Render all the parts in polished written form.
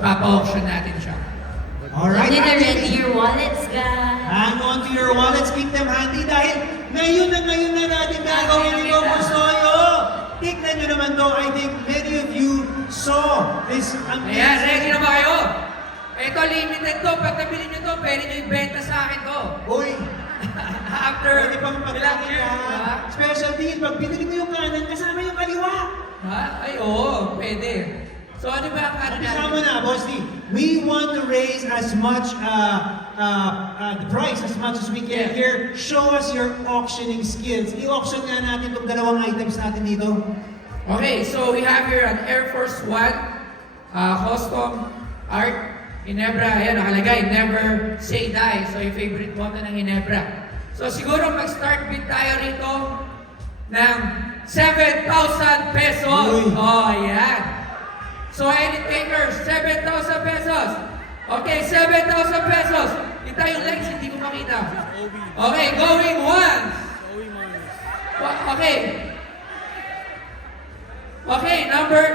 papa-auction natin siya. Alright. Get ready your wallets, guys. Hang on to your wallets, keep them handy dahil ngayon na natin gagawin ito, Busoyo. Tignan nyo naman to, I think many of you saw this amazing... Ayan, ready na ba kayo? Ito, limited to. Pag nabili nyo to, pwede nyo ibenta sa akin to. Uy, After pwede pang ilang pagkakita. years, ha? Special deal, pag binili ko yung kanan, kasama yung kaliwa. Ha? Ay, oo, pwede. So, ano ba ang ano Kasama natin? na, Boss D. We want to raise as much the price as much as we can Yeah. here. Show us your auctioning skills. I-auction nga natin itong dalawang items natin dito. Okay, so we have here an Air Force One custom art Ginebra. Ayan, nakalagay, never say die. So, yung favorite motto ng Ginebra. So, siguro mag-start bid tayo rito ng 7,000 pesos. Uy. Oh, ayan. So, any takers, 7,000 pesos. Okay, 7,000 pesos. Kita yung legs, hindi ko makita. Okay, going once. Okay. Okay,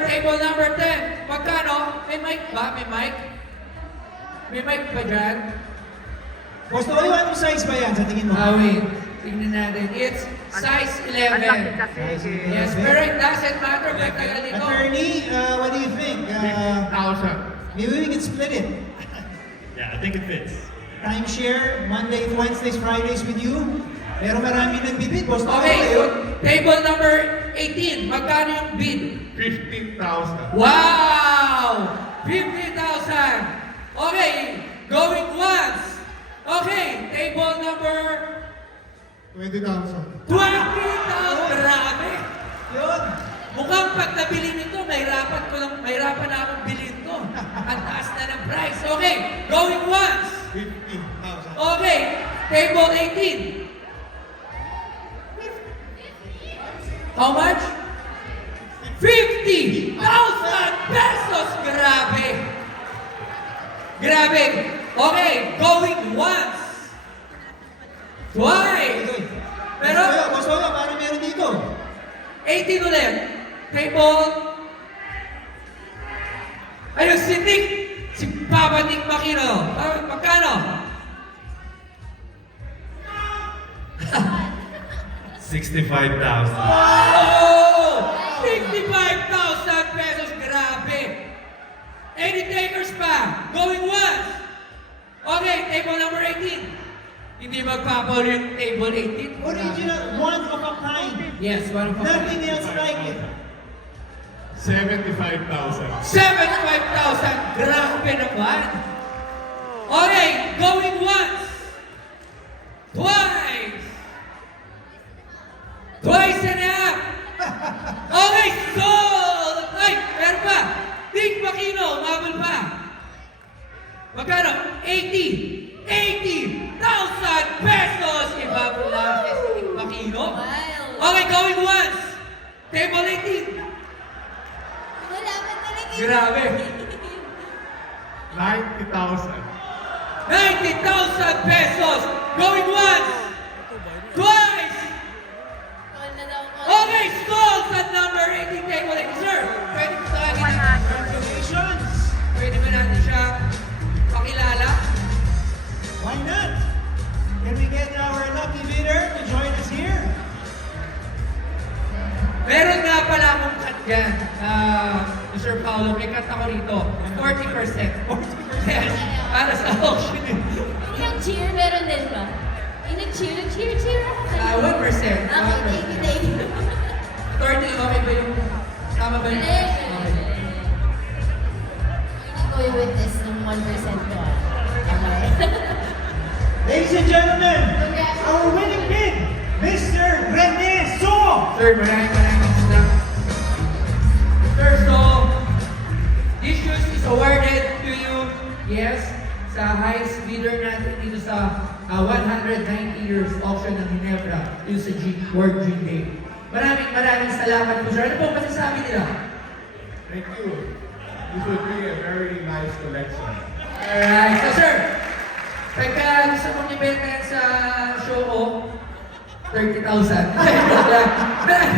table number 10. Magkano? May mic ba? May mic? May mic ba dyan? Boss Toyo, anong size ba yan sa tingin mo? Wait. Tingnan natin. It's size 11. Yes, pero it doesn't matter. May tagal ito. Attorney, what do you think? 15,000. Maybe we can split it. Yeah, I think it fits. Timeshare, Monday, Wednesdays, Fridays with you. Pero marami nagbibid, Boss Toyo. Okay, table number 18. Magkano yung bid? 15,000. Wow! 50,000! Okay, going once. Okay, table number 20,000. 20,000! Grabe! Yun. Mukhang pag nabili nito, mahirapan na akong bilhin to. Ang taas na ng price. Okay, going once. 15,000. Okay, table 18. How much? 50,000 pesos! Grabe! Grabe! Okay, going once. Twice. Pero, Boss Toyo, parang meron dito. 18 ulit. Table. Ayun, si Nick. Si Papa Nick Makino. Magkano? 65,000. Oh! 55,000 pesos. Grabe. Any takers pa? Going once. Okay, table number 18. Hindi magpapalo yung table 18. Original, one of a kind. Yes, one of Nothing else like it. 75,000. 75,000. Grabe naman. Okay, going once. Twice. Twice and a half. Okay, sold. Ay, meron pa. Dick Makino, umabol pa. Magkano? 80,000 pesos. Ibabol na si Dick Makino. Okay, going once. Table 18. Wala pa talaga. Grabe. 90,000. 90,000 pesos. Going once. Twice. Call na daw ko. Okay, sold sa number 18 table 18. Sir, pwede ko sa akin. Congratulations. Pwede ba natin siya pakilala? Why not? Can we get our lucky bidder to join us here? Meron nga pala akong cut dyan. Mr. Paolo, may cut ako rito. 40%. 40%. Yes, para sa auction. Yung nag-cheer, meron din ba? Yung nag-cheer. 1%. Okay, thank you. 30, okay ba yung... Tama ba yun? Okay. Hindi ko yung witness ng 1% ko. Okay. Ladies and gentlemen, our winning bid, Mr. Rene So. Sir, maraming salamat. Sir, so, this shoes is awarded to you, yes, sa highest bidder natin dito sa 190 years auction ng Ginebra, dito sa World Gin Day. Maraming salamat po, sir. Ano po masasabi nila? Thank you. This would be a very nice collection. Alright, so sir, pagka gusto mong ibenta yan sa show ko, 30,000.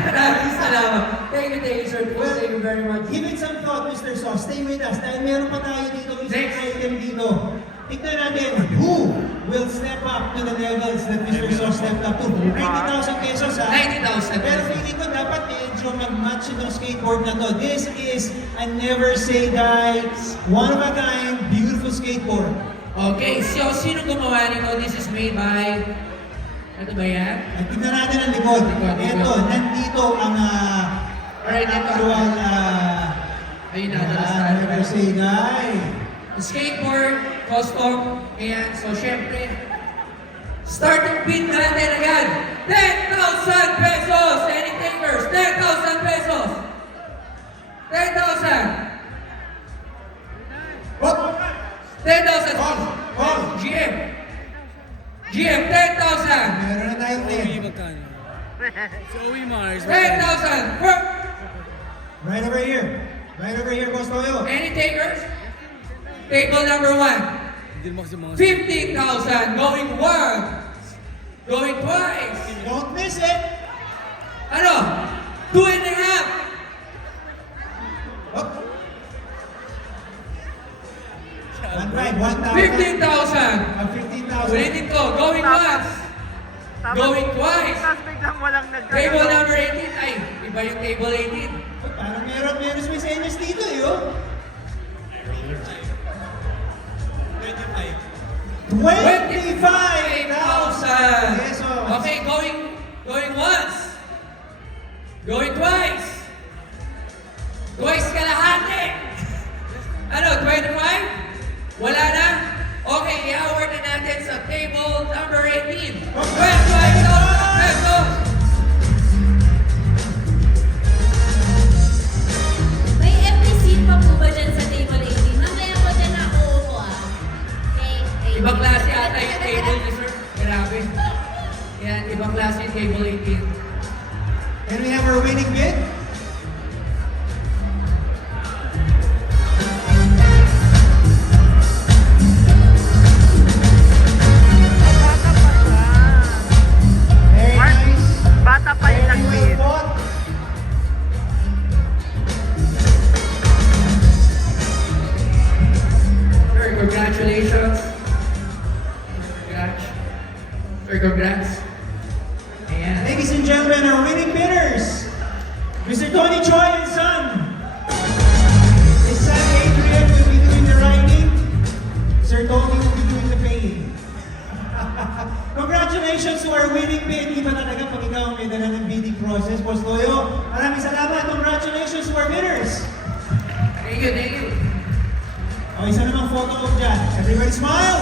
Maraming salamat. Thank you, sir. Thank you very much. Give it some thought, Mr. So. Stay with us dahil meron pa tayo dito item dito. Tignan natin, who will step up to the levels that Mr. So stepped up to? 90,000 pesos ha? 90,000 Pero pesos. feeling ko dapat medyo mag-match itong skateboard na to. This is a never say die, one of a kind, beautiful skateboard. Okay, so sino gumawa nito? This is made by... Ano ba yan? At tignan natin ang likod. Likod. Ito, nandito ang Alright, ito. actual Ayun na, nalasahan. never say die. Skateboard, custom, ayan. So, syempre, starting bid natin agad. 10,000 pesos! Any takers? 10,000 pesos! 10,000! Hop! 10,000! Hop! GM! GM, 10,000! Meron na tayong Uwi 10. magkano? Sa uwi Mars. 10,000! Right over here. Right over here, Boss Toyo. Any takers? Table number 1. Hindi naman kasi mga... 15,000 going once, going twice. Don't miss it. Ano? 2.5. Hop! 1,000. 15,000. 15,000. Ulitin ko. Going once, going twice. Tapos biglang walang Table number 18. Ay, iba yung table 18. Parang meron may senyas dito eh, oh. 25,000 pesos. Okay, going once. Going twice. Twice kalahati. Ano, 25? Wala na? Okay, i-award na natin sa table number 18. 25,000 pesos. May empty seat pa po ba dyan sa table 18? Mamaya po dyan na uupo ah. Okay. Ibang klase ata yung table niyo, sir. Grabe. Yan, ibang klase yung table 18. Can we have our winning bid? Very nice. Bata pa yung Very nagbid. well fought. Sir, congratulations. Congrats. Sir, congrats. Ayan. Ladies and gentlemen, our winning bidders, Mr. Tony Choi and son. His son Adrian will be doing the writing. Sir Tony will be doing the paying. Congratulations to our winning bid. Iba talaga pag ikaw ang may dala ng bidding process, Boss Toyo. Maraming salamat. Congratulations to our winners. Thank you, thank you. O, isa namang photo ko dyan. Everybody smile!